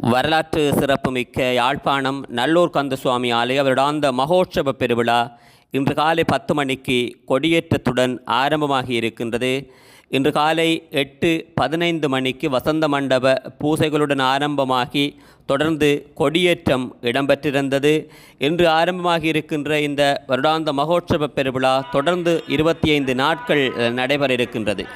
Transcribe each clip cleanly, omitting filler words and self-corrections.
வரலாற்று சிறப்புமிக்க யாழ்ப்பாணம் நல்லூர் கந்தசுவாமி ஆலய வருடாந்த மகோற்சவ பெருவிழா இன்று காலை 10 மணிக்கு கொடியேற்றத்துடன் ஆரம்பமாகி இருக்கின்றது. இன்று காலை 8:15 மணிக்கு வசந்த மண்டப பூசைகளுடன் ஆரம்பமாகி தொடர்ந்து கொடியேற்றம் இடம்பெற்றிருந்தது. இன்று ஆரம்பமாகி இருக்கின்ற இந்த வருடாந்த மகோற்சவ பெருவிழா தொடர்ந்து 25 நாட்கள் நடைபெற இருக்கின்றது.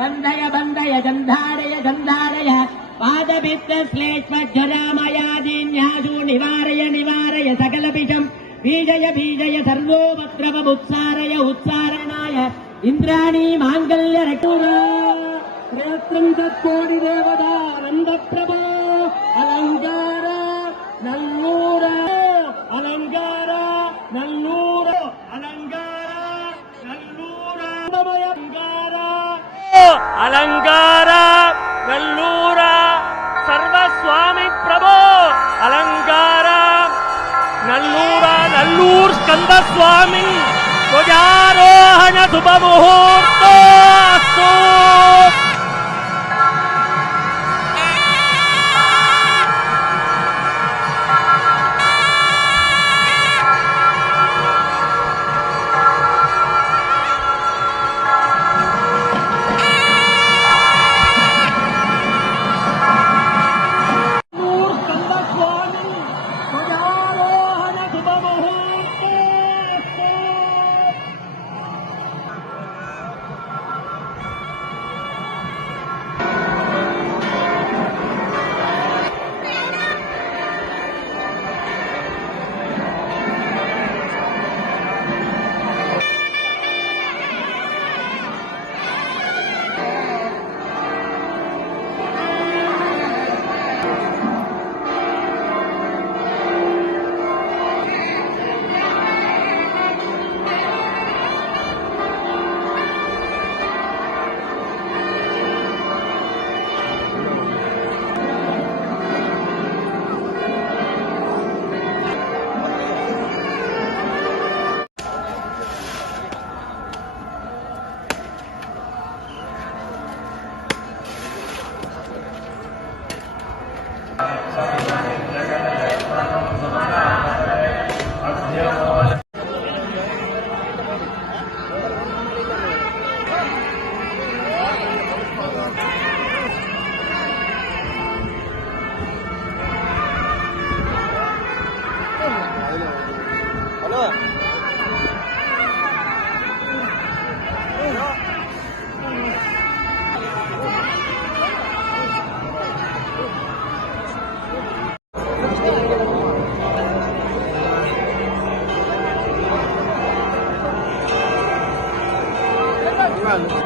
बंधय बंधय गंधारय गंधारय पादभित्तश्लेष्मज्वरामयादीन्यासु निवारय निवारय सकलपिशं बीजय बीजय सर्वोपद्रवमुत्सारय उत्सारणाय इन्द्राणी माङ्गल्य रटुरा प्रयत्रं तत्कोटि देवता नन्दप्रभो अलङ्कार नल्लूर अलङ्कार नल्लूर अलङ्कार नल्लूर अलंकार नल्लूर सर्वस्वामी प्रभो अलंकार नल्लूर नल्लूर स्कंद स्वामी ध्वजारोहण शुभ मुहूर्तोऽस्तु। சுவாமி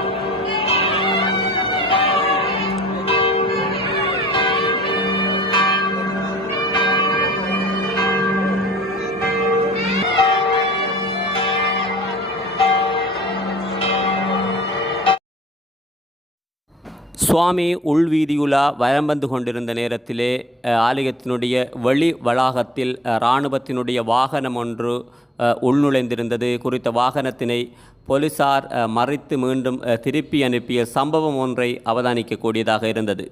உள்வீதியுலா வலம் வந்து கொண்டிருந்த நேரத்திலே ஆலயத்தினுடைய வெளி வளாகத்தில் இராணுவத்தினுடைய வாகனம் ஒன்று உள்நுழைந்திருந்தது. குறித்த வாகனத்தினை போலீசார் மறித்து மீண்டும் திருப்பி அனுப்பிய சம்பவம் ஒன்றை அவதானிக்கக்கூடியதாக இருந்தது.